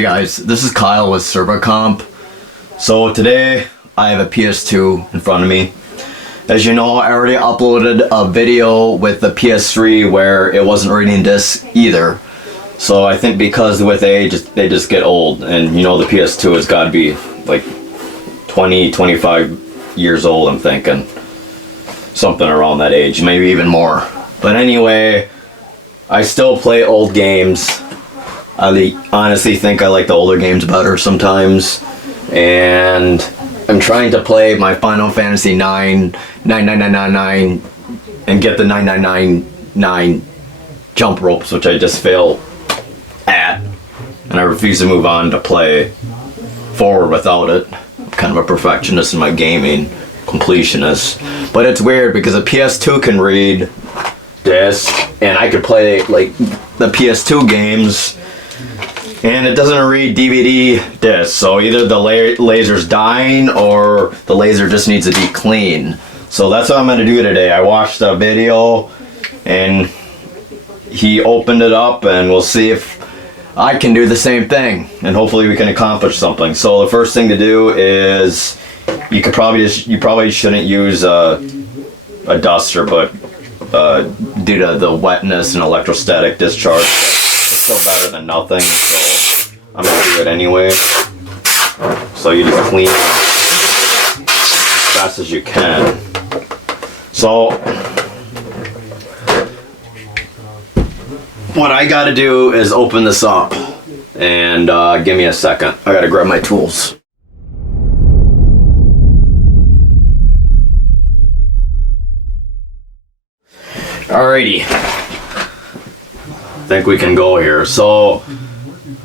Hey guys, this is Kyle with ServiComp. So today I have a PS2 in front of me. As you know, I already uploaded a video with the PS3 where it wasn't reading disc either. So I think because with age, they just get old, and you know the PS2 has got to be like 20, 25 years old, I'm thinking. Something around that age, maybe even more. But anyway, I still play old games. I honestly think I like the older games better sometimes. And I'm trying to play my Final Fantasy 9, 99999, and get the 9999 jump ropes, which I just fail at. And I refuse to move on to play forward without it. I'm kind of a perfectionist in my gaming, completionist. But it's weird because a PS2 can read disc, and I could play like the PS2 games, and it doesn't read DVD disc. So either the laser's dying or the laser just needs to be clean. So that's what I'm gonna do today. I watched a video and he opened it up, and we'll see if I can do the same thing, and hopefully we can accomplish something. So the first thing to do is you probably shouldn't use a duster, but due to the wetness and electrostatic discharge, it's still better than nothing, so I'm gonna do it anyway. So you just clean as fast as you can. So what I gotta do is open this up, and give me a second. I gotta grab my tools. Alrighty, I think we can go here. So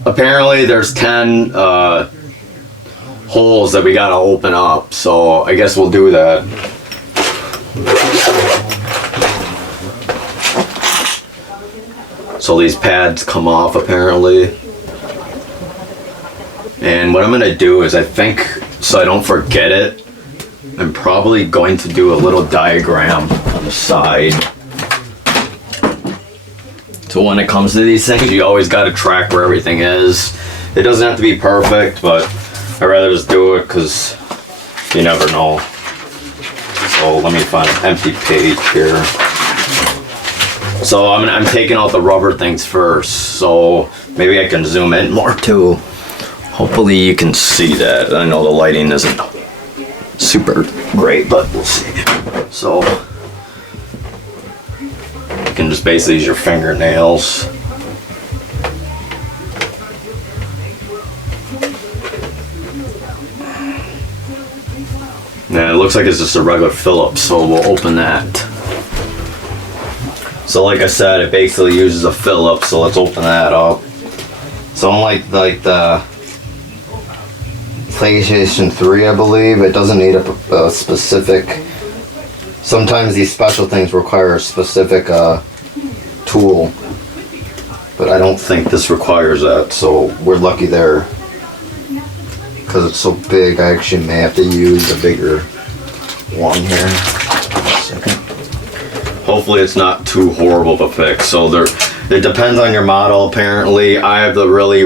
apparently there's 10 holes that we gotta open up, so I guess we'll do that. So these pads come off apparently, and what I'm gonna do is, I think, so I don't forget it, I'm probably going to do a little diagram on the side. So when it comes to these things, you always got to track where everything is. It doesn't have to be perfect, but I'd rather just do it because you never know. So let me find an empty page here. So I'm taking out the rubber things first, so maybe I can zoom in more too. Hopefully you can see that. I know the lighting isn't super great, but we'll see. So you can just basically use your fingernails. Yeah, it looks like it's just a regular Phillips, so we'll open that. So like I said, it basically uses a Phillips, so let's open that up. So unlike like the PlayStation 3, I believe, it doesn't need a specific. Sometimes these special things require a specific tool, but I don't think this requires that, so we're lucky there. Because it's so big, I actually may have to use a bigger one here. Hopefully it's not too horrible of a fix. So it depends on your model apparently. I have the really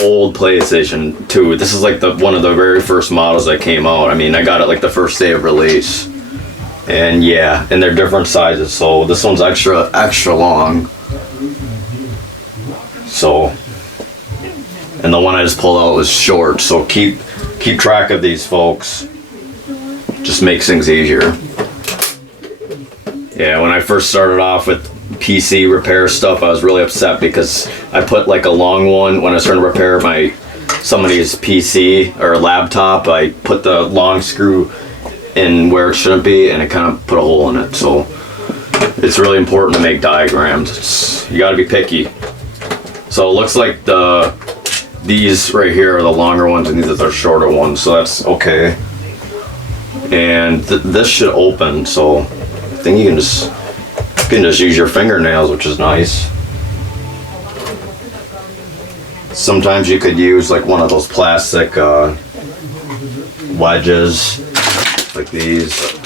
old PlayStation 2. This is like one of the very first models that came out. I mean, I got it like the first day of release. And yeah, and they're different sizes. So this one's extra long. So, and the one I just pulled out was short. So keep track of these, folks. Just makes things easier. Yeah, when I first started off with PC repair stuff, I was really upset because I put like a long one when I was trying to repair somebody's PC or laptop. I put the long screw in where it shouldn't be, and it kind of put a hole in it. So it's really important to make diagrams. You got to be picky. So it looks like these right here are the longer ones, and these are the shorter ones. So that's okay. And this should open. So I think you can just use your fingernails, which is nice. Sometimes you could use like one of those plastic wedges, like these.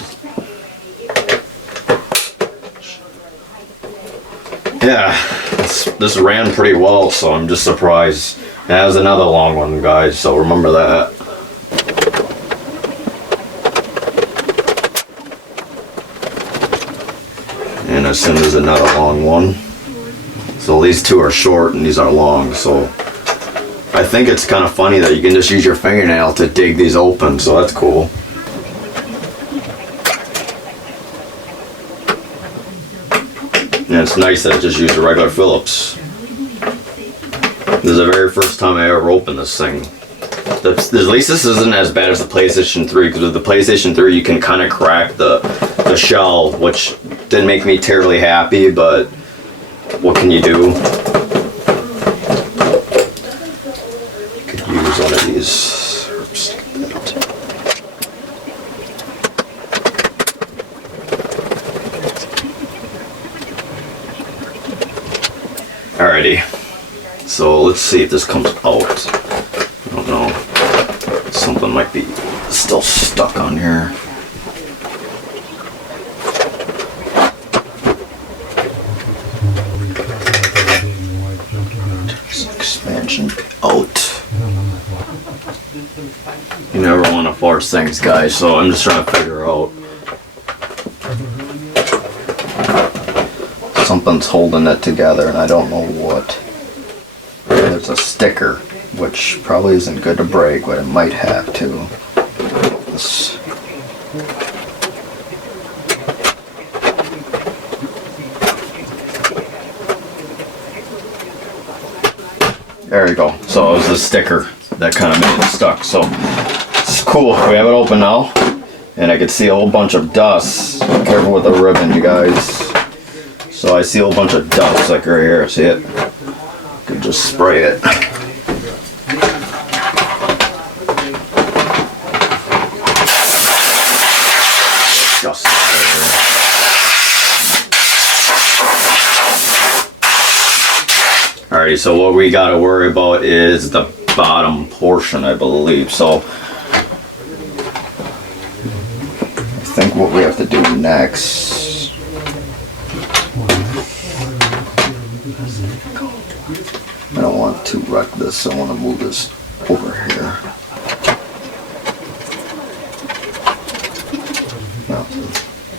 Yeah, this ran pretty well, so I'm just surprised That was another long one, guys, so remember that. And as soon as another long one. So these two are short and these are long, so I think it's kind of funny that you can just use your fingernail to dig these open, so that's cool. And it's nice that I just used a regular Phillips. This is the very first time I ever opened this thing. At least this isn't as bad as the PlayStation 3, because with the PlayStation 3 you can kind of crack the shell, which didn't make me terribly happy, but what can you do? Could use one of these. Alrighty. So let's see if this comes out. I don't know. Something might be still stuck on here. Expansion out. You never want to force things, guys, so I'm just trying to figure out. Something's holding it together and I don't know what. There's a sticker, which probably isn't good to break, but it might have to. This. There we go. So it was the sticker that kind of made it stuck. So it's cool. We have it open now, and I can see a whole bunch of dust. Be careful with the ribbon, you guys. So I see a whole bunch of dust, like right here. See it? Could just spray it. Just alrighty, so what we gotta worry about is the bottom portion, I believe. So I think what we have to do next. I don't want to wreck this, I want to move this over here. No,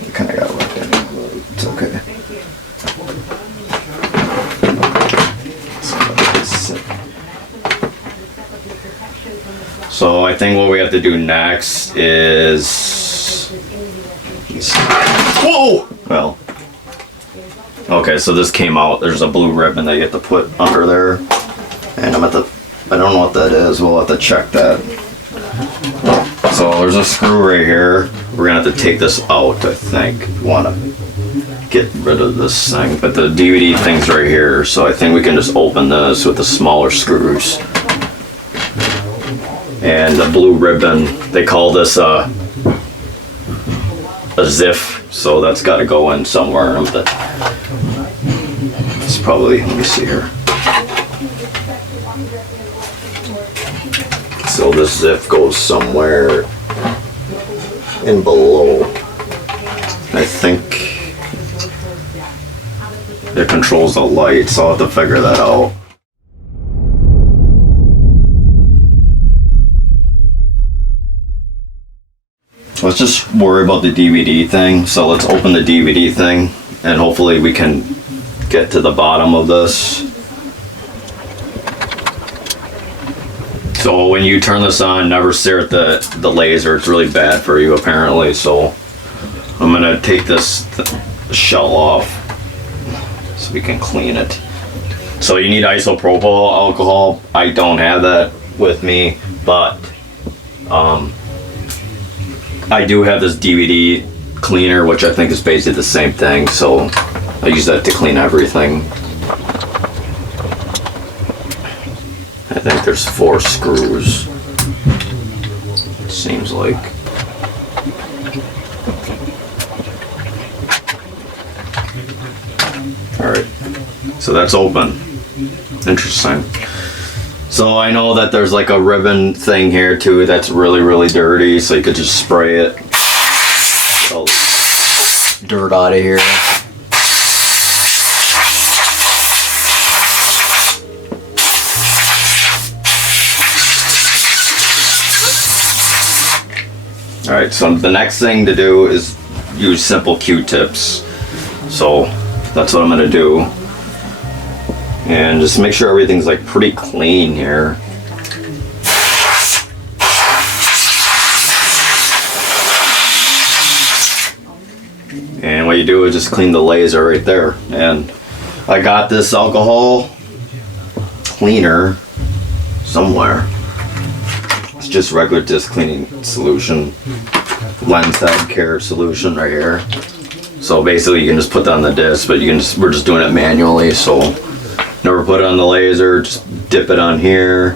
you kind of got wrecked anyway, but it's okay. So I think what we have to do next is... Whoa! Well... Okay, so this came out. There's a blue ribbon that you have to put under there. And I don't know what that is. We'll have to check that. So there's a screw right here. We're gonna have to take this out, I think. We wanna get rid of this thing. But the DVD thing's right here. So I think we can just open this with the smaller screws. And the blue ribbon, they call this a ZIF. So that's gotta go in somewhere. It's probably, let me see here. So this ZIF goes somewhere in below. I think it controls the light, so I'll have to figure that out. Let's just worry about the DVD thing. So let's open the DVD thing and hopefully we can get to the bottom of this. So when you turn this on, never stare at the laser. It's really bad for you apparently. So I'm gonna take this shell off so we can clean it. So you need isopropyl alcohol. I don't have that with me, but I do have this DVD cleaner, which I think is basically the same thing, so I use that to clean everything. I think there's 4 screws, it seems like. Alright, so that's open. Interesting. So I know that there's like a ribbon thing here too that's really, really dirty, so you could just spray it. All dirt out of here. Alright, so the next thing to do is use simple Q-tips. So that's what I'm gonna do. And just make sure everything's like pretty clean here. And what you do is just clean the laser right there. And I got this alcohol cleaner somewhere. It's just regular disc cleaning solution. Lens head care solution right here. So basically you can just put that on the disc, but we're just doing it manually, so never put it on the laser, just dip it on here.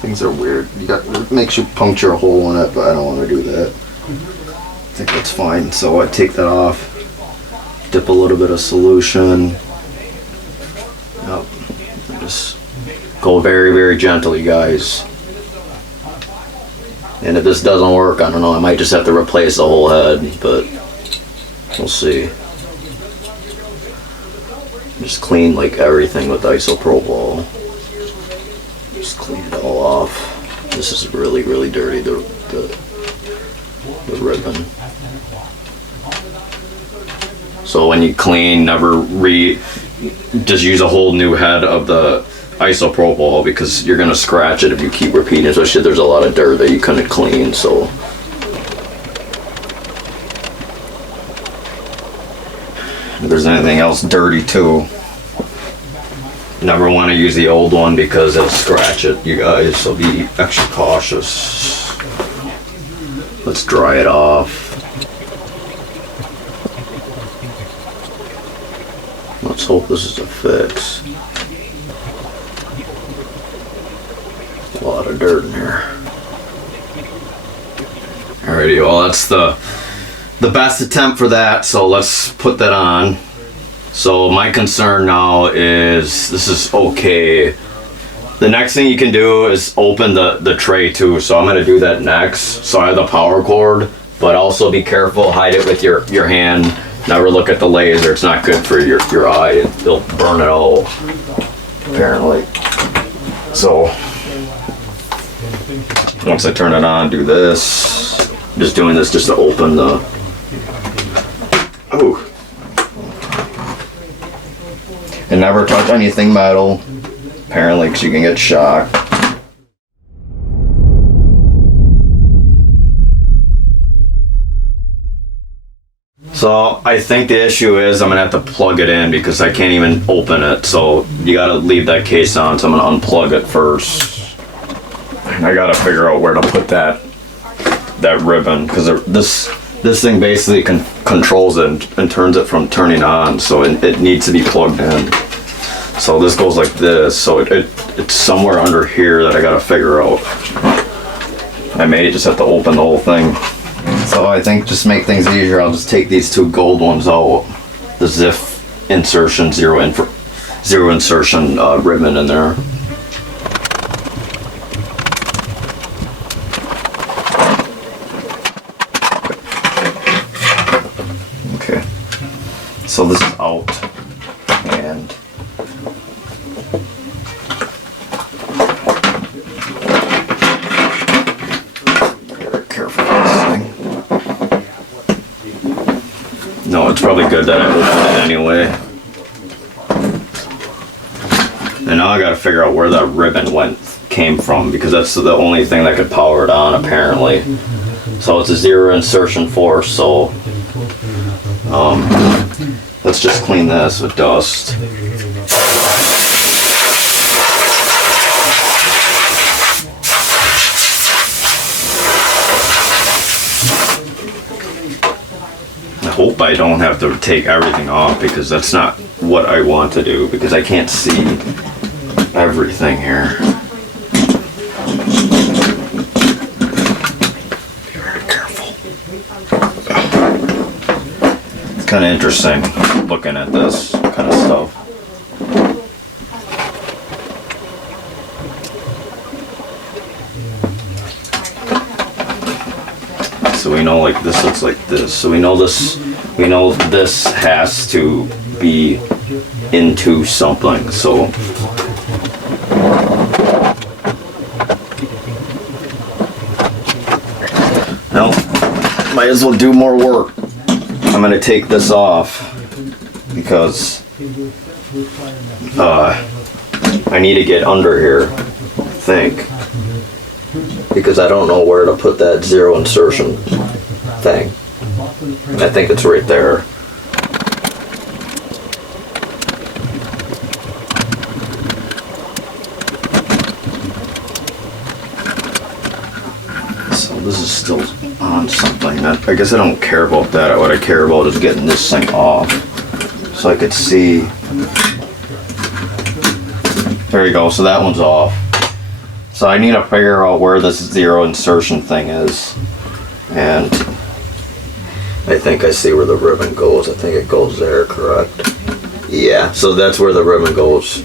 Things are weird. It makes you puncture a hole in it, but I don't want to do that. I think that's fine. So I take that off, dip a little bit of solution. Yep. Just go very, very gentle, you guys. And if this doesn't work, I don't know, I might just have to replace the whole head, but we'll see. Just clean like everything with isopropyl. Just clean it all off. This is really, really dirty, the ribbon. So when you clean, just use a whole new head of the isopropyl, because you're gonna scratch it if you keep repeating, especially if there's a lot of dirt that you couldn't clean. So if there's anything else dirty too, never want to use the old one because it'll scratch it, you guys, so be extra cautious. Let's dry it off. Let's hope this is a fix. A lot of dirt in here. Alrighty, well that's the best attempt for that, so let's put that on. So my concern now is this is okay. The next thing you can do is open the tray too, so I'm gonna do that next. So I have the power cord, but also be careful, hide it with your hand. Never look at the laser, it's not good for your eye. It'll burn it all, apparently. So once I turn it on, do this. I'm just doing this just to open the, oh. And never touch anything metal, apparently, because you can get shocked. So I think the issue is I'm gonna have to plug it in because I can't even open it. So you gotta leave that case on, so I'm gonna unplug it first. I gotta figure out where to put that ribbon, because this thing basically controls it and turns it from turning on, so it needs to be plugged in. So this goes like this, so it's somewhere under here that I gotta figure out. I may just have to open the whole thing. So I think just to make things easier, I'll just take these two gold ones out. The ZIF insertion, zero insertion ribbon in there. Okay, so this is out, and very careful with this thing. No, it's probably good that I opened it anyway. And now I gotta figure out where that ribbon came from, because that's the only thing that could power it on, apparently. So it's a zero insertion force, so let's just clean this with dust. I hope I don't have to take everything off, because that's not what I want to do, because I can't see everything here. Be very careful. It's kind of interesting looking at this kind of stuff. So we know, like, this looks like this. So we know this has to be into something. So this will do more work. I'm gonna take this off because I need to get under here, I think, because I don't know where to put that zero insertion thing. I think it's right there. So this is still on something. I guess I don't care about that. What I care about is getting this thing off so I could see. There you go, so that one's off. So I need to figure out where this zero insertion thing is. And I think I see where the ribbon goes. I think it goes there, correct? Yeah, so that's where the ribbon goes.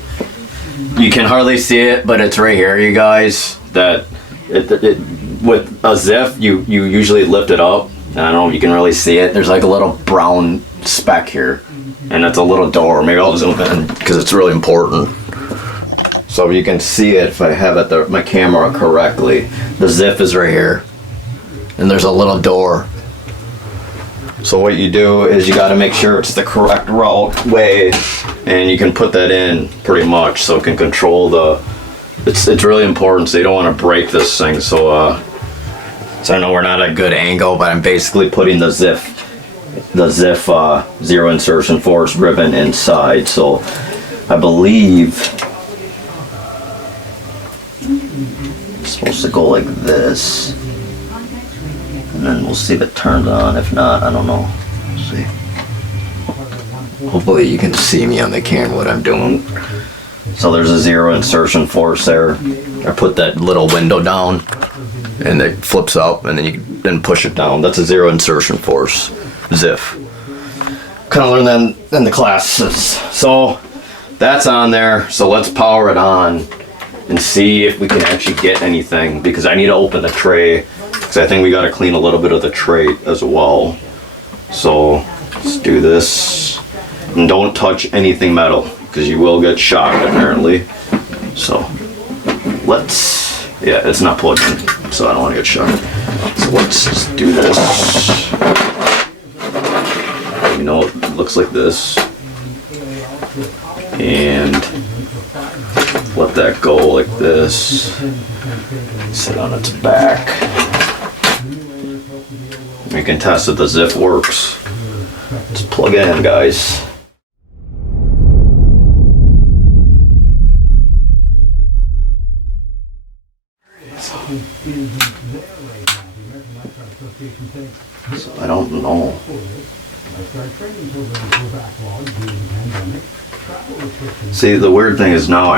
You can hardly see it, but it's right here, you guys. That with a ZIF, you usually lift it up. I don't know if you can really see it. There's like a little brown speck here. And it's a little door. Maybe I'll zoom in because it's really important. So you can see it if I have it my camera correctly. The ZIF is right here. And there's a little door. So what you do is you got to make sure it's the correct way, and you can put that in pretty much so it can control the. It's really important, so you don't want to break this thing. So I know we're not at a good angle, but I'm basically putting the ZIF zero insertion force ribbon inside. So I believe it's supposed to go like this. And then we'll see if it turns on. If not, I don't know. Let's see. Hopefully you can see me on the camera what I'm doing. So there's a zero insertion force there. I put that little window down and it flips up and then you then push it down. That's a zero insertion force, ZIF. Kind of learned that in the classes. So that's on there. So let's power it on and see if we can actually get anything, because I need to open the tray. I think we got to clean a little bit of the tray as well. So let's do this. And don't touch anything metal because you will get shocked apparently. So let's, yeah, it's not plugged in, so I don't want to get shocked. So let's just do this. You know, it looks like this. And let that go like this. Sit on its back. We can test if the ZIF works. Just plug it in, guys. So I don't know. See, the weird thing is now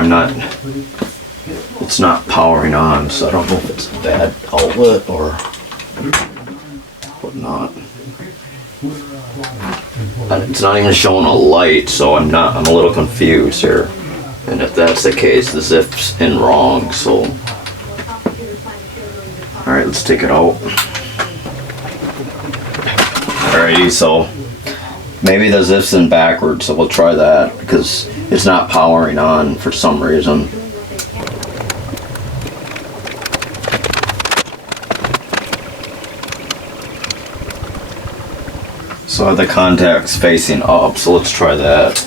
it's not powering on, so I don't know if it's a bad outlet or whatnot. And it's not even showing a light, so I'm a little confused here. And if that's the case, the ZIF's in wrong, so. Alright, let's take it out. Alrighty, so maybe the ZIF's in backwards, so we'll try that because it's not powering on for some reason. So the contact's facing up, so let's try that.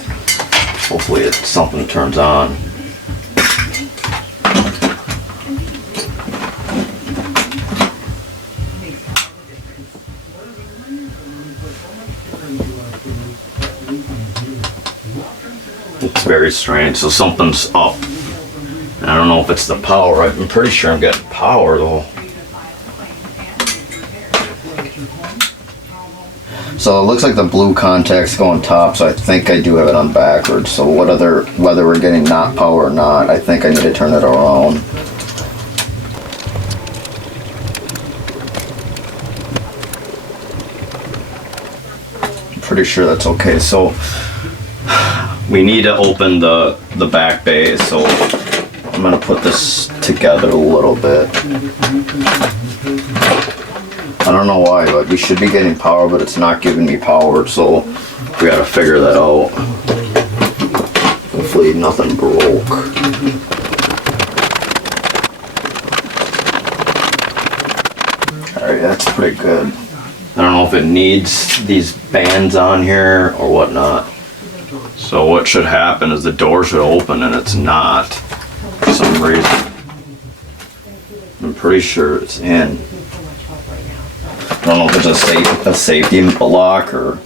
Hopefully something turns on. It's very strange, so something's up. I don't know if it's the power. I'm pretty sure I'm getting power though. So it looks like the blue contact's going top, so I think I do have it on backwards. So whether we're getting not power or not, I think I need to turn it around. I'm pretty sure that's okay. So we need to open the back bay, so I'm gonna put this together a little bit. I don't know why, but we should be getting power, but it's not giving me power, so we gotta figure that out. Hopefully nothing broke. Alright, that's pretty good. I don't know if it needs these bands on here or whatnot. So what should happen is the door should open and it's not for some reason. I'm pretty sure it's in. I don't know if it's a safety lock or...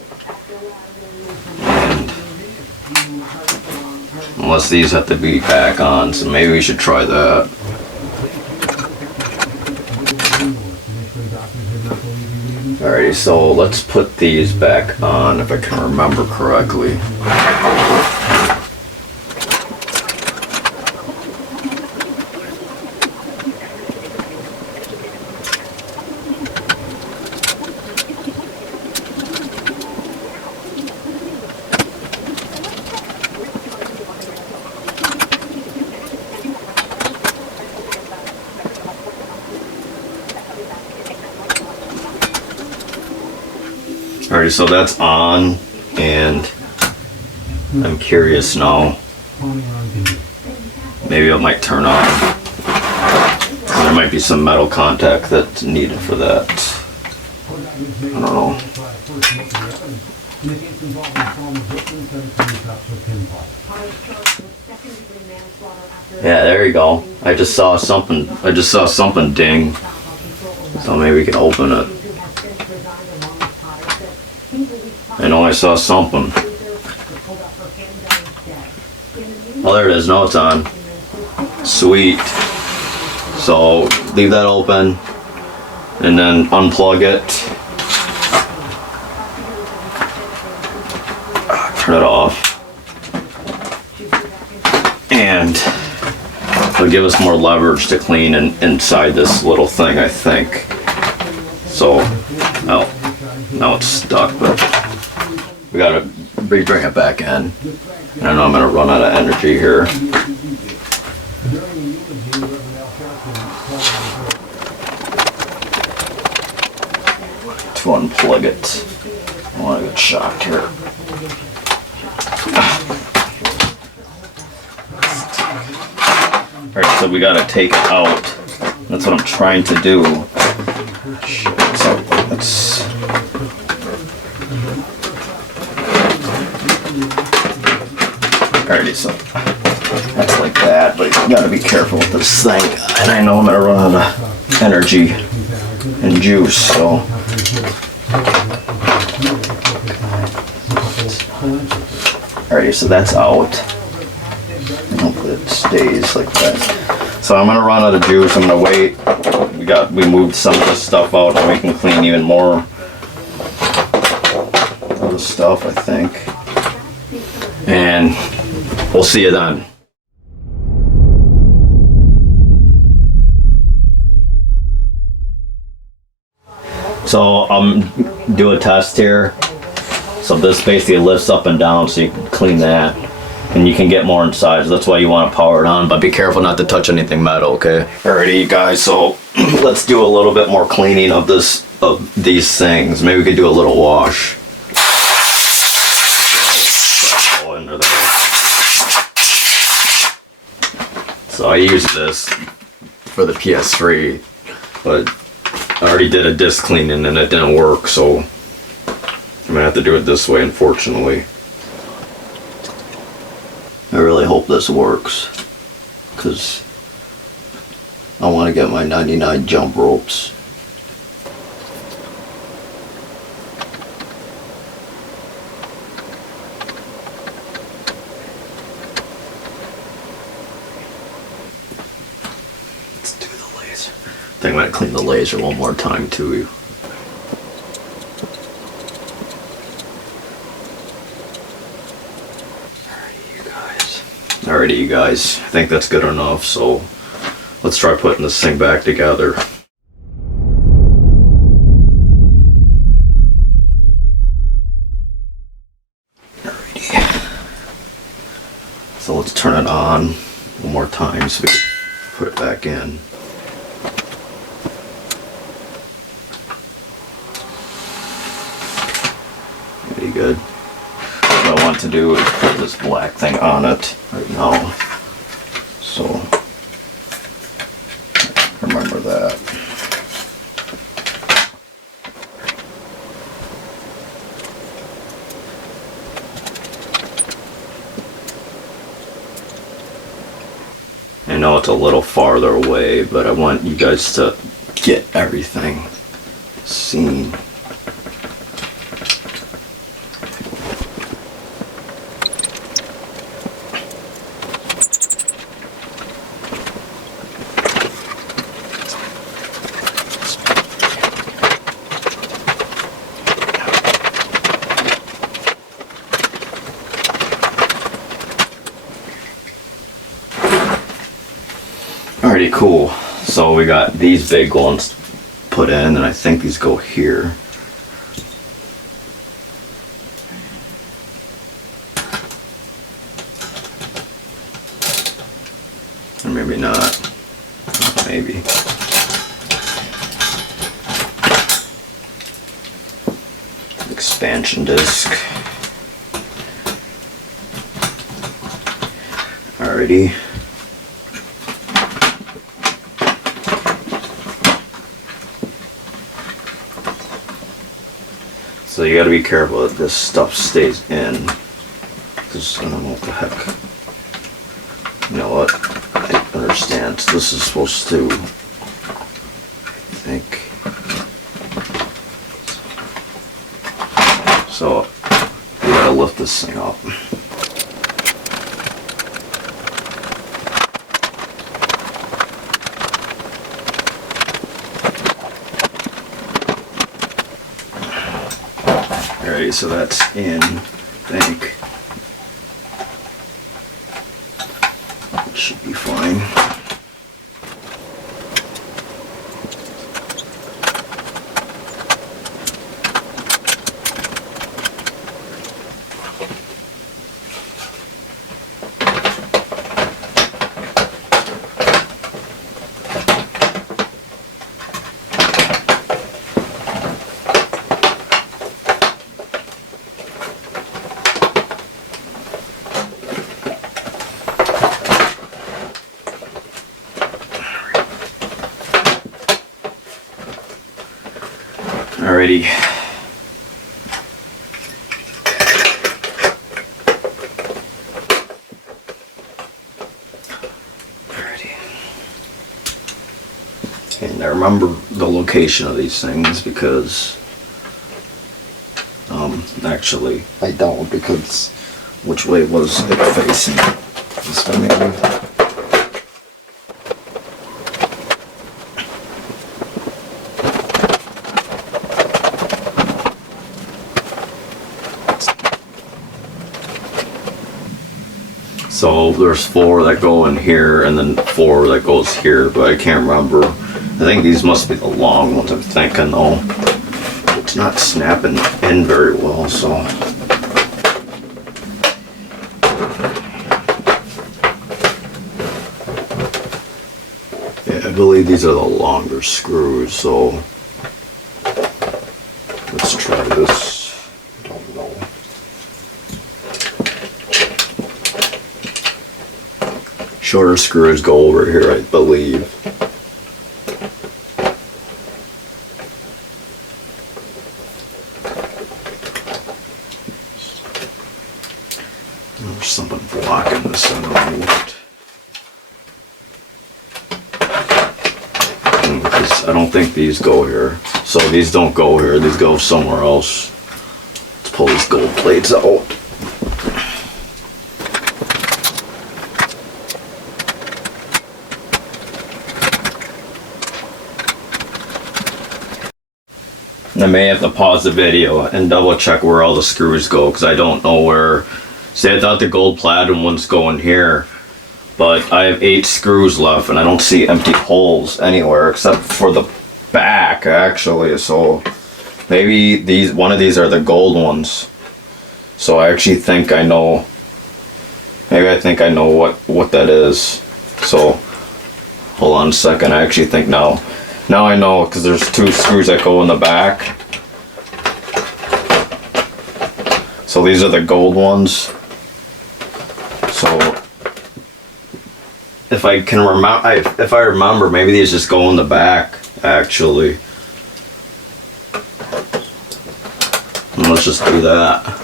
And unless these have to be back on, so maybe we should try that. Alrighty, so let's put these back on if I can remember correctly. Alright, so that's on, and I'm curious now. Maybe it might turn on. There might be some metal contact that's needed for that. I don't know. Yeah, there you go. I just saw something ding. So maybe we can open it. I know I saw something. Oh, there it is. No, it's on. Sweet. So leave that open and then unplug it. Turn it off. And it'll give us more leverage to clean inside this little thing, I think. So, now it's stuck, but we gotta bring it back in. I know I'm gonna run out of energy here. To unplug it. I don't wanna get shocked here. Alright, so we gotta take it out. That's what I'm trying to do. So let's... Alrighty, so that's like that, but you gotta be careful with this thing. And I know I'm gonna run out of energy and juice, so. Alrighty, so that's out. Hopefully it stays like that. So I'm gonna run out of juice, I'm gonna wait. We moved some of this stuff out and we can clean even more of the stuff, I think. And we'll see you then. So do a test here. So this basically lifts up and down, so you can clean that. And you can get more inside, so that's why you want to power it on, but be careful not to touch anything metal, okay? Alrighty, you guys, so let's do a little bit more cleaning of these things. Maybe we could do a little wash. So I use this for the PS3, but I already did a disc cleaning and it didn't work, so I'm gonna have to do it this way, unfortunately. I really hope this works, because I want to get my 99 jump ropes. Let's do the laser. I think I'm going to clean the laser one more time too. Alrighty, you guys, I think that's good enough, so let's try putting this thing back together. Alrighty. So let's turn it on one more time so we can put it back in. Pretty good. What I want to do is put this black thing on it right now. So remember that. know it's a little farther away, but I want you guys to get everything seen. Alrighty, cool. So we got these big ones put in, and I think these go here. Or maybe not. Maybe. Expansion disc. Alrighty. So you gotta be careful that this stuff stays in. Because I don't know what the heck. You know what? I understand. This is supposed to, I think. So you gotta lift this thing up. Alright, so that's in, I think. It should be fine. Alrighty. Alrighty. And I remember the location of these things because actually I don't, because which way was it facing? This way maybe? So there's 4 that go in here and then 4 that goes here, but I can't remember. I think these must be the long ones, I'm thinking though. It's not snapping in very well, so. Yeah, I believe these are the longer screws, so let's try this. I don't know. Shorter screws go over here, I believe. There's something blocking this, I don't know what. Because I don't think these go here. So these don't go here, these go somewhere else. Let's pull these gold plates out. I may have to pause the video and double check where all the screws go, because I don't know where. See, I thought the gold platinum ones go in here, but I have 8 screws left and I don't see empty holes anywhere except for the back actually. So maybe one of these are the gold ones. So I actually think I know. Maybe I think I know what that is. So hold on a second. I actually think now I know, because there's 2 screws that go in the back. So these are the gold ones. So if I can remember, if I remember, maybe these just go in the back actually. And let's just do that.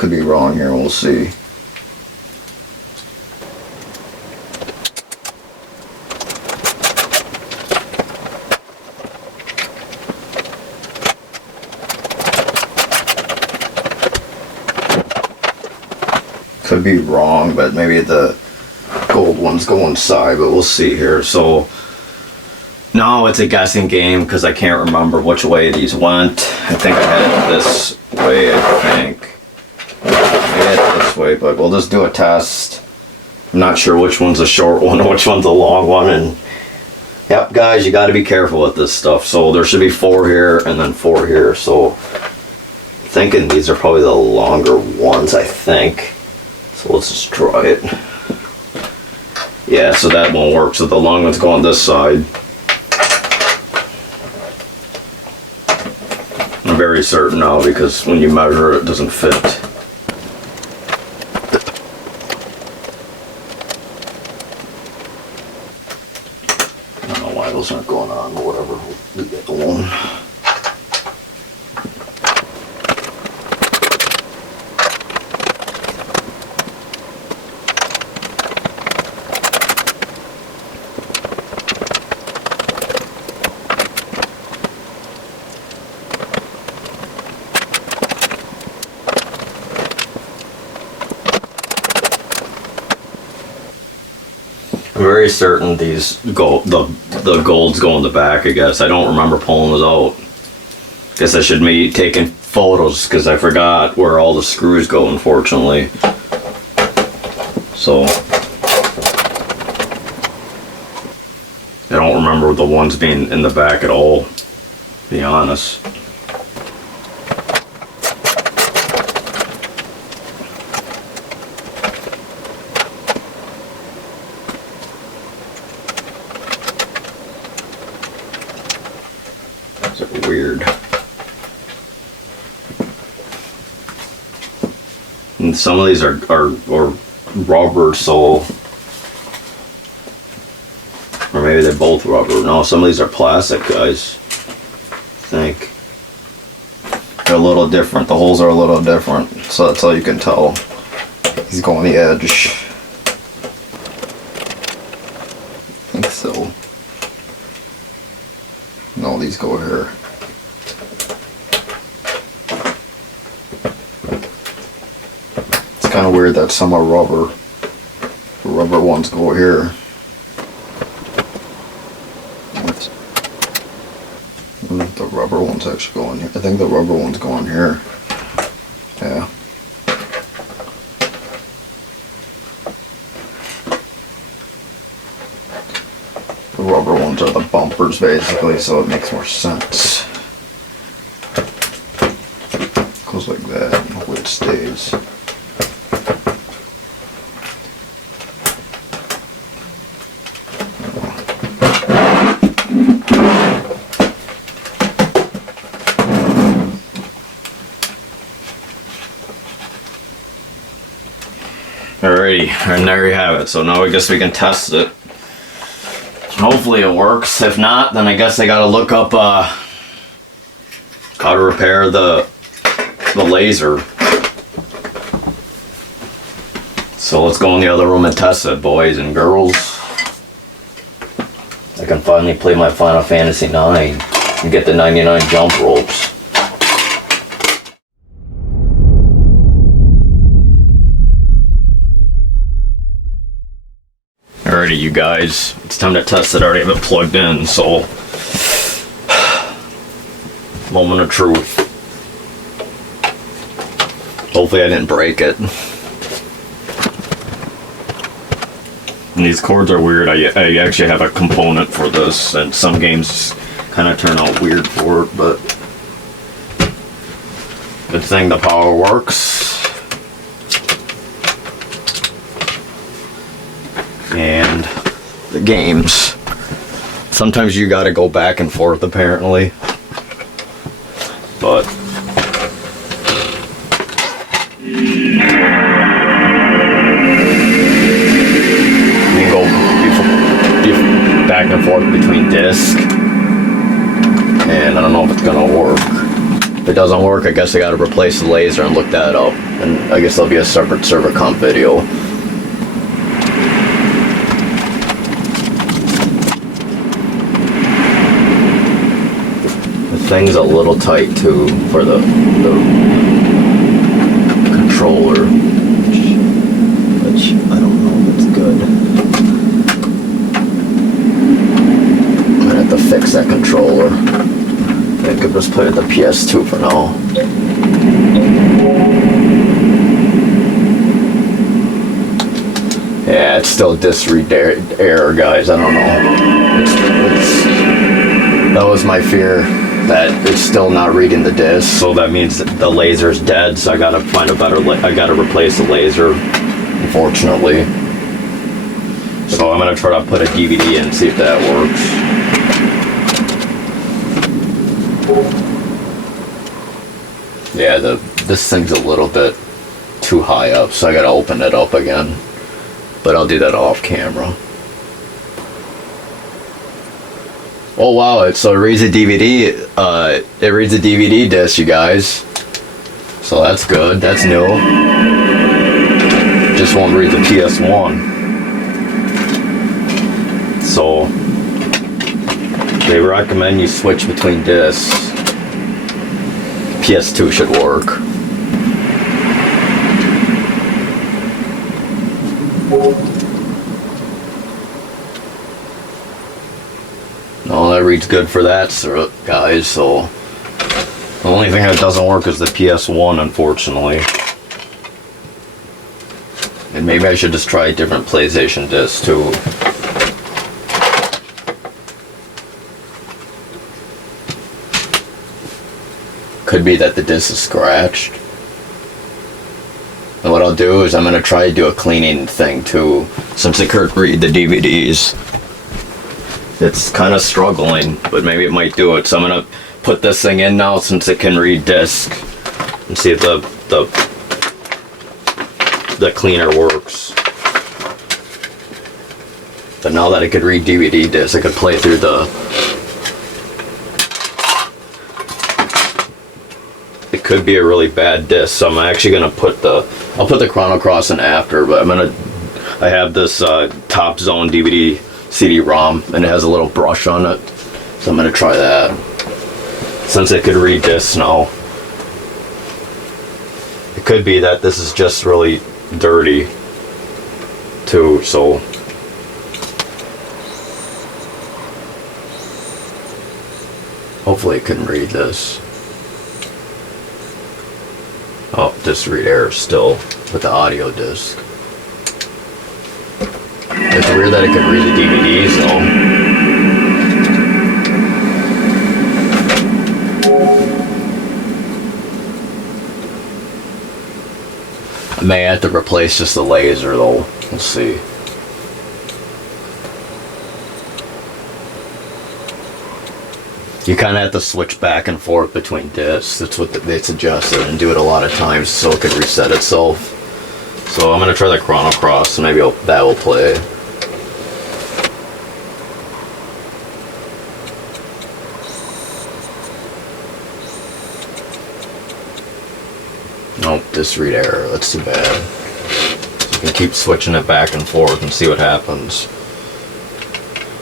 could be wrong here. We'll see. Could be wrong, but maybe the gold ones go inside, but we'll see here. So now it's a guessing game because I can't remember which way these went. I think I had it this way, I think. I had it this way, but we'll just do a test. I'm not sure which one's a short one or which one's a long one. And yep, guys, you got to be careful with this stuff. So there should be 4 here and then 4 here. So I'm thinking these are probably the longer ones, I think. So let's just try it. Yeah, so that won't work. So the long ones go on this side. I'm very certain now because when you measure it doesn't fit. I don't know why those aren't going on, but whatever. We'll get the one. I'm very certain these go the golds go in the back. I guess I don't remember pulling those out. Guess I should be taking photos because I forgot where all the screws go, unfortunately. So I don't remember the ones being in the back at all, to be honest. Weird. And some of these are rubber, so or maybe they're both rubber. No, some of these are plastic, guys. I think they're a little different. The holes are a little different, so that's all you can tell. These go on the edge. I think so. No, these go here. It's kind of weird that some are rubber. The rubber ones go here. The rubber ones actually go in here. I think the rubber ones go in here. Yeah. The rubber ones are the bumpers basically, so it makes more sense. Goes like that, and hopefully it stays. Alrighty, and there you have it. So now I guess we can test it. Hopefully it works. If not, then I guess I gotta look up how to repair the laser. So let's go in the other room and test it, boys and girls. I can finally play my Final Fantasy IX and get the 99 jump ropes. Alrighty, you guys, it's time to test it. I already have it plugged in, so moment of truth. Hopefully I didn't break it. And these cords are weird. I actually have a component for this, and some games kind of turn out weird for it, but good thing the power works. And the games. Sometimes you gotta go back and forth apparently. But you can go back and forth between disc. And I don't know if it's gonna work. it doesn't work, I guess I gotta replace the laser and look that up. And I guess there'll be a separate ServiComp video. The thing's a little tight too for the controller, which I don't know if it's good. I'm gonna have to fix that controller. I could just put it in the PS2 for now. Yeah, it's still disk read error, guys. I don't know. That was my fear, that it's still not reading the disk. So that means that the laser's dead. So I gotta find a better. I gotta replace the laser, unfortunately. So I'm gonna try to put a DVD in and see if that works. Yeah, this thing's a little bit too high up, so I gotta open it up again. But I'll do that off camera. Oh wow, so it reads a DVD. It reads a DVD disc, you guys. So that's good. That's new. Just won't read the PS1. So they recommend you switch between discs. PS2 should work. No, that reads good for that, guys. So the only thing that doesn't work is the PS1, unfortunately. And maybe I should just try a different PlayStation disc too. Could be that the disc is scratched. And what I'll do is I'm going to try to do a cleaning thing too, since I couldn't read the DVDs. It's kind of struggling, but maybe it might do it. So I'm going to put this thing in now since it can read disc, and see if the cleaner works. But now that I could read DVD disc, I could play through the... It could be a really bad disc, so I'm actually gonna put I'll put the Chrono Cross in after, but I have this Top Zone DVD CD-ROM, and it has a little brush on it, so I'm gonna try that, since it could read discs now. It could be that this is just really dirty, too, so. Hopefully it can read this. Oh, disc read error still with the audio disc. It's weird that it could read the DVDs though. I may have to replace just the laser though. We'll see. You kind of have to switch back and forth between discs. That's what they suggested, and do it a lot of times so it could reset itself. So I'm going to try the Chrono Cross, and maybe that will play. Nope, disc read error. That's too bad. So you can keep switching it back and forth and see what happens.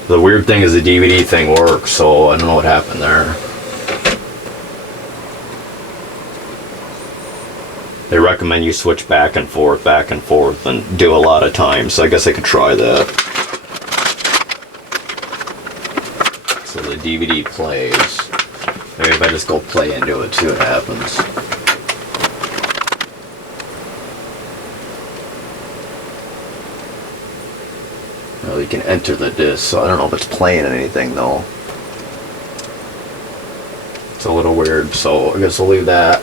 The weird thing is the DVD thing works, so I don't know what happened there. They recommend you switch back and forth, and do a lot of times, so I guess I could try that. So the DVD plays. Maybe if I just go play into it, see what happens. Well, you can enter the disc, so I don't know if it's playing anything though. It's a little weird, so I guess we'll leave that.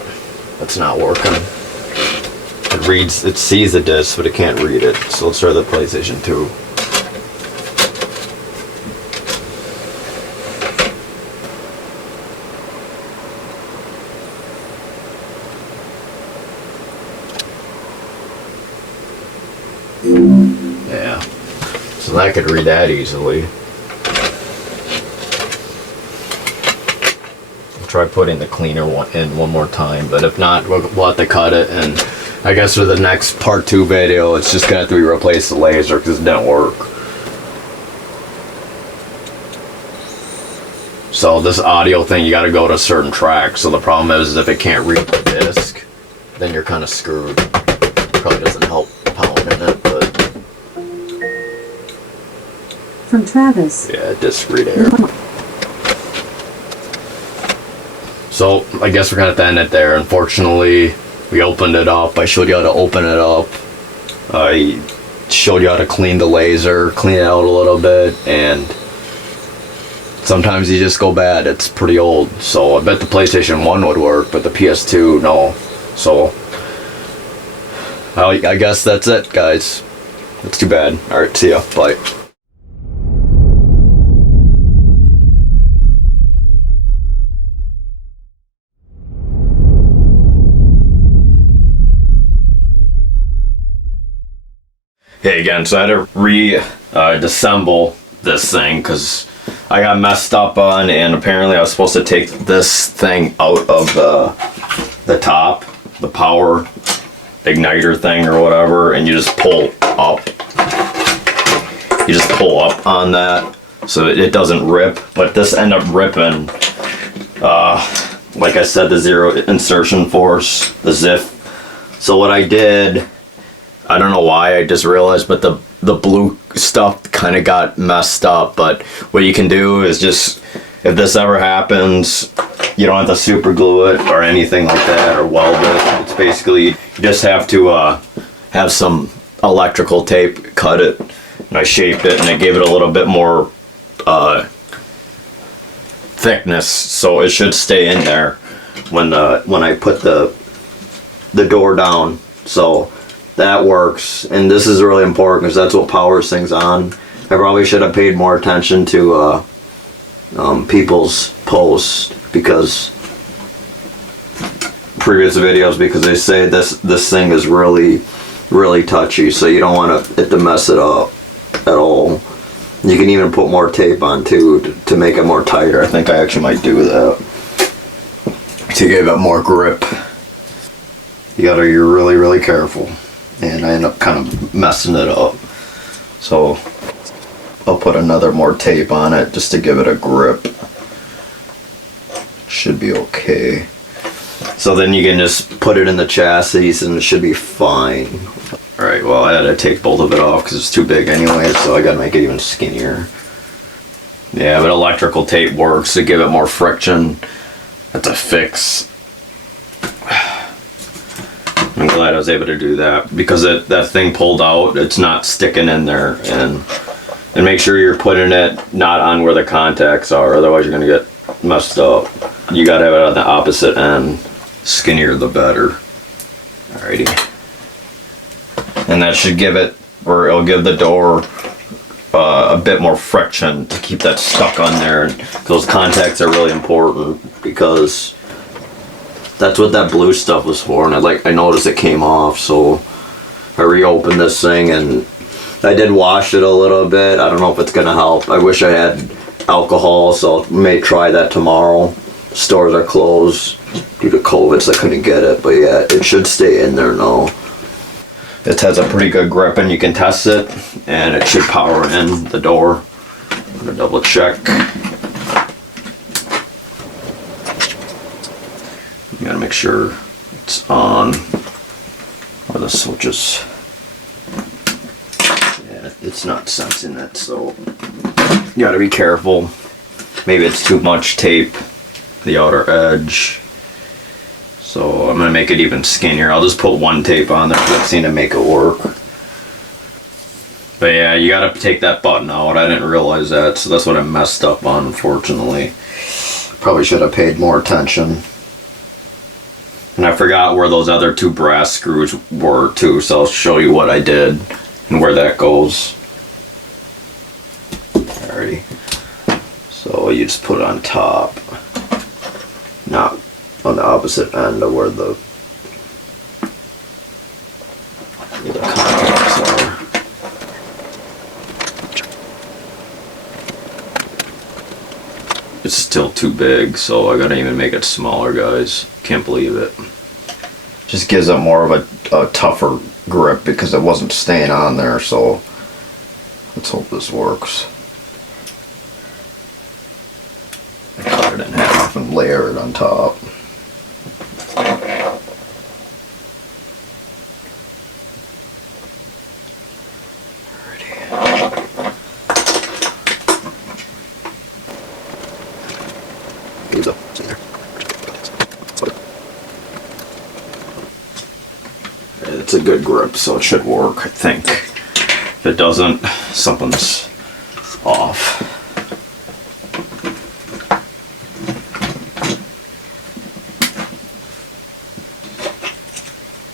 That's not working. It sees the disc, but it can't read it. So let's try the PlayStation 2. Yeah. So I could read that easily. I'll try putting the cleaner one in one more time, but if not, we'll have to cut it. And I guess for the next part 2 video, it's just gonna have to be replace the laser because it didn't work. So this audio thing, you got to go to a certain track. So the problem is if it can't read the disc, then you're kind of screwed. Probably doesn't help pounding it, but from Travis. Yeah, disc read error. So I guess we're gonna have to end it there. Unfortunately, we opened it up. I showed you how to open it up. I showed you how to clean the laser, clean it out a little bit, and sometimes you just go bad. It's pretty old. So I bet the PlayStation 1 would work, but the PS2, no. So I guess that's it, guys. It's too bad. Alright, see ya. Bye. Hey again, so I had to disassemble this thing because I got messed up on, and apparently I was supposed to take this thing out of the top, the power igniter thing or whatever, and you just pull up. You just pull up on that so it doesn't rip, but this ended up ripping. Like I said, the zero insertion force, the ZIF. So what I did, I don't know why, I just realized, but the blue stuff kind of got messed up. But what you can do is just, if this ever happens, you don't have to super glue it or anything like that or weld it. It's basically, you just have to have some electrical tape, cut it, and I shaped it and I gave it a little bit more thickness, so it should stay in there when I put the door down. So that works, and this is really important because that's what powers things on. I probably should have paid more attention to people's posts because previous videos, because they say this thing is really touchy, so you don't want it to mess it up at all. You can even put more tape on too to make it more tighter. I think I actually might do that to give it more grip. You're really careful. And I end up kind of messing it up. So I'll put another more tape on it just to give it a grip. Should be okay. So then you can just put it in the chassis and it should be fine. Alright, well I had to take both of it off because it's too big anyway, so I gotta make it even skinnier. Yeah, but electrical tape works to give it more friction. That's a fix. I'm glad I was able to do that because that thing pulled out, it's not sticking in there, and make sure you're putting it not on where the contacts are, otherwise you're gonna get messed up. You gotta have it on the opposite end. Skinnier the better. Alrighty. And that should give it, or it'll give the door a bit more friction to keep that stuck on there. And those contacts are really important because that's what that blue stuff was for, and I noticed it came off, so I reopened this thing and I did wash it a little bit. I don't know if it's gonna help. I wish I had alcohol, so I may try that tomorrow. Stores are closed due to COVID, so I couldn't get it, but yeah, it should stay in there now. It has a pretty good grip and you can test it, and it should power in the door. I'm gonna double check. You gotta make sure it's on where the switches. Yeah, it's not sensing it, so you gotta be careful. Maybe it's too much tape, the outer edge. So I'm gonna make it even skinnier. I'll just put one tape on there because I've seen it make it work. But yeah, you gotta take that button out. I didn't realize that, so that's what I messed up on, unfortunately. Probably should have paid more attention. And I forgot where those other 2 brass screws were too, so I'll show you what I did and where that goes. Alrighty. So you just put it on top, not on the opposite end of where the contacts are. it's still too big, so I gotta even make it smaller, guys. Can't believe it. Just gives it more of a tougher grip because it wasn't staying on there, so let's hope this works. I cut it in half and layer it on top. It's a good grip, so it should work, I think. If it doesn't, something's off.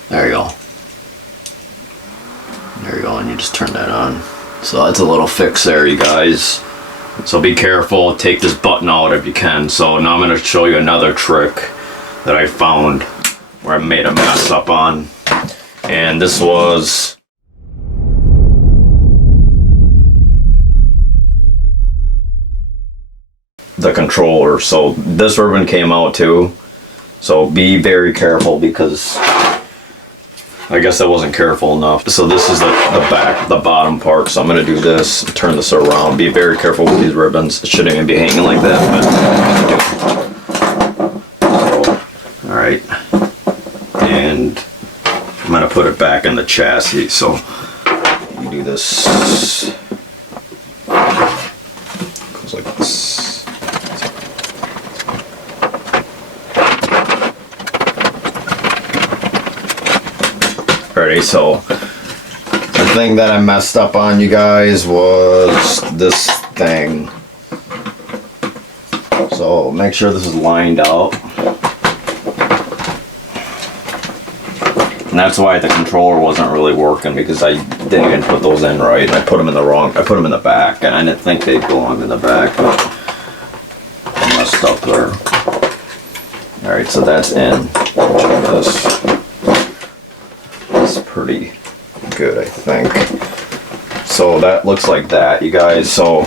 There you go. There you go, and you just turn that on. So that's a little fix there, you guys. So be careful, take this button out if you can. So now I'm going to show you another trick that I found where I made a mess up on. And this was the controller. So this ribbon came out too. So be very careful because I guess I wasn't careful enough. So this is the bottom part. So I'm gonna do this, turn this around. Be very careful with these ribbons. It shouldn't even be hanging like that. So, all right. And I'm gonna put it back in the chassis. So you do this. Goes like this. Alrighty, so the thing that I messed up on, you guys, was this thing. So make sure this is lined out. And that's why the controller wasn't really working, because I didn't even put those in right. I put them in the wrong, I put them in the back, and I didn't think they belonged in the back, but I messed up there. Alright, so that's in. Check this. It's pretty good, I think. So that looks like that, you guys. So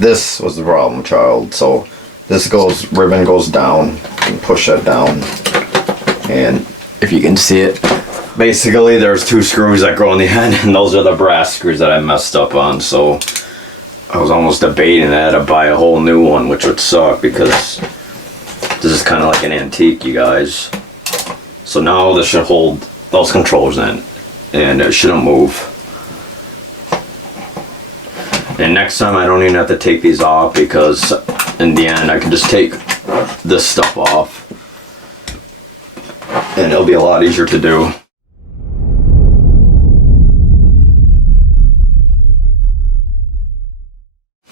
this was the problem child. So this ribbon goes down. You can push that down, and if you can see it, basically there's two screws that go on the end, and those are the brass screws that I messed up on. So I was almost debating that to buy a whole new one, which would suck because this is kind of like an antique, you guys. So now this should hold those controllers in, and it shouldn't move. And next time I don't even have to take these off, because in the end I can just take this stuff off and it'll be a lot easier to do.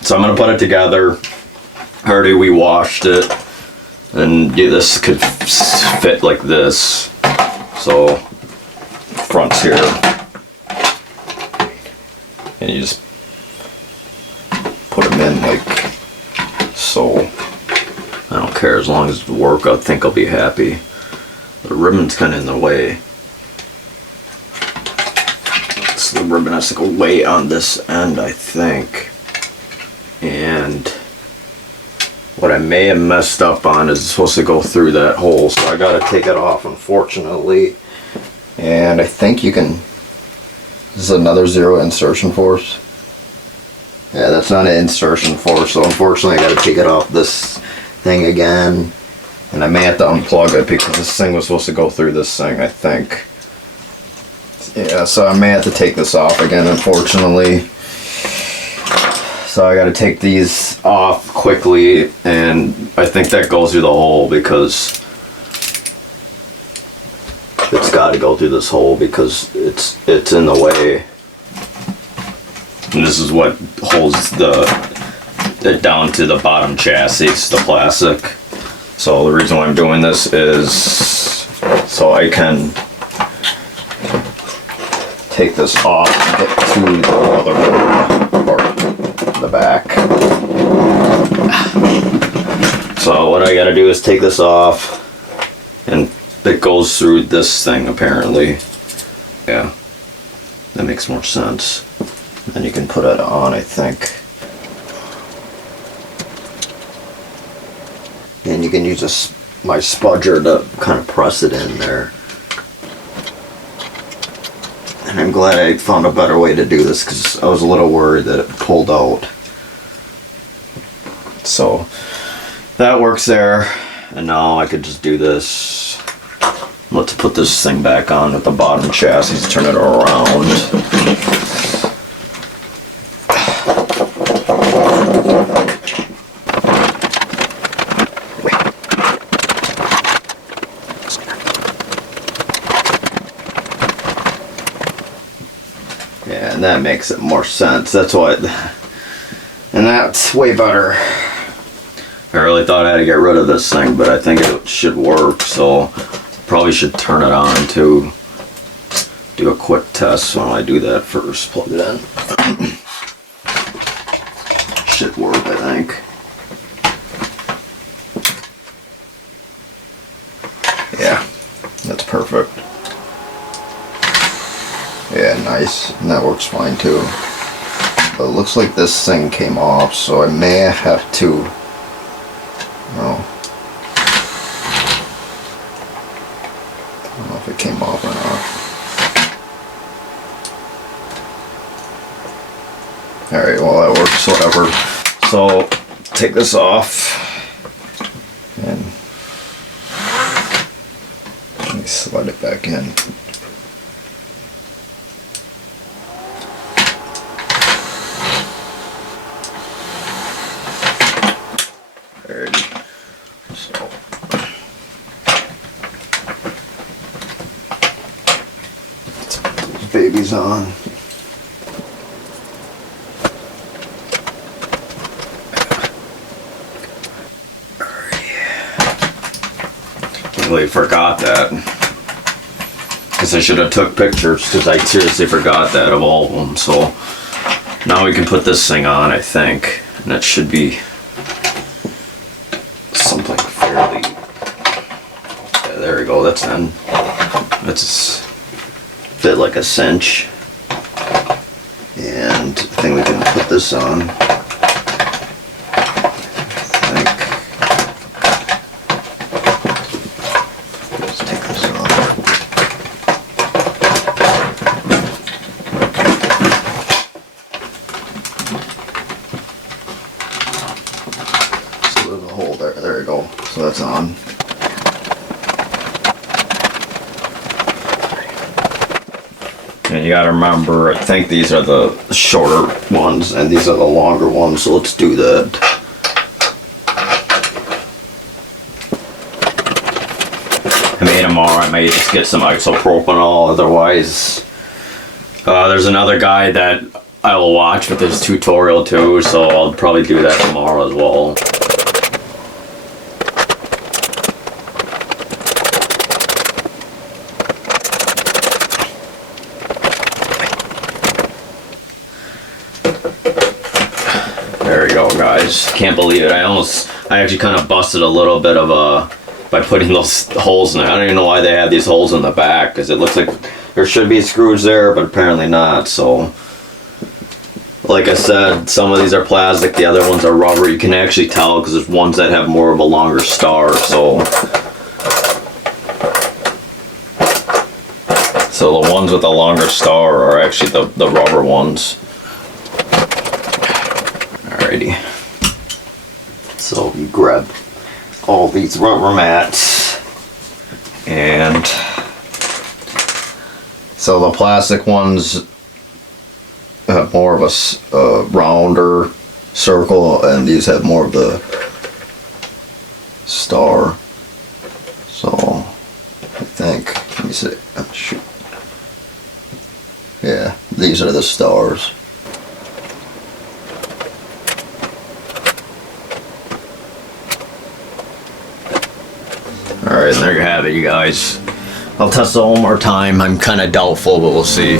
So I'm gonna put it together. Already we washed it, and this could fit like this. So front's here, and you just put them in like so. I don't care, as long as it works, I think I'll be happy. The ribbon's kind of in the way. So the ribbon has to go way on this end, I think. And what I may have messed up on is it's supposed to go through that hole, so I gotta take it off, unfortunately. And I think you can, this is another 0 insertion force. Yeah, that's not an insertion force, so unfortunately I gotta take it off this thing again. And I may have to unplug it because this thing was supposed to go through this thing, I think. Yeah, so I may have to take this off again, unfortunately. So I gotta take these off quickly, and I think that goes through the hole because it's gotta go through this hole because it's in the way. And this is what holds it down to the bottom chassis, it's the plastic. So the reason why I'm doing this is so I can take this off and get to the motherboard part, the back. So what I gotta do is take this off, and it goes through this thing apparently. Yeah, that makes more sense. Then you can put it on, I think. can use my spudger to kind of press it in there. And I'm glad I found a better way to do this because I was a little worried that it pulled out. So that works there. And now I could just do this. Let's put this thing back on with the bottom chassis, turn it around. Yeah, and that makes it more sense. That's what, and that's way better. I really thought I had to get rid of this thing, but I think it should work, so probably should turn it on to do a quick test. So when I do that first, plug it in. Should work, I think. Yeah, that's perfect. Yeah, nice. And that works fine too. But it looks like this thing came off, so I may have to. No. I don't know if it came off or not. Alright, well that works, whatever. So, take this off. And let me slide it back in. Alrighty. So let's put those babies on. Completely forgot that. Guess I should have took pictures because I seriously forgot that of all of them. So now we can put this thing on, I think, and it should be something fairly. Yeah, there we go. That's in. That's fit like a cinch, and I think we can put this on. Let's take this off. So there's a hole there. There we go. So that's on. And you gotta remember, I think these are the shorter ones and these are the longer ones, so let's do that. I made them all. I may just get some isopropanol, otherwise. There's another guy that I will watch with his tutorial too, so I'll probably do that tomorrow as well. There we go, guys. Can't believe it. I actually kind of busted a little bit of by putting those holes in there. I don't even know why they have these holes in the back, because it looks like there should be screws there, but apparently not. So, like I said, some of these are plastic, the other ones are rubber. You can actually tell because there's ones that have more of a longer star. So the ones with the longer star are actually the rubber ones. Alrighty. So you grab all these rubber mats, and so the plastic ones have more of a rounder circle, and these have more of the star. So I think, let me see. Oh, shoot. Yeah, these are the stars. Alright, and there you have it, you guys. I'll test it one more time. I'm kind of doubtful, but we'll see.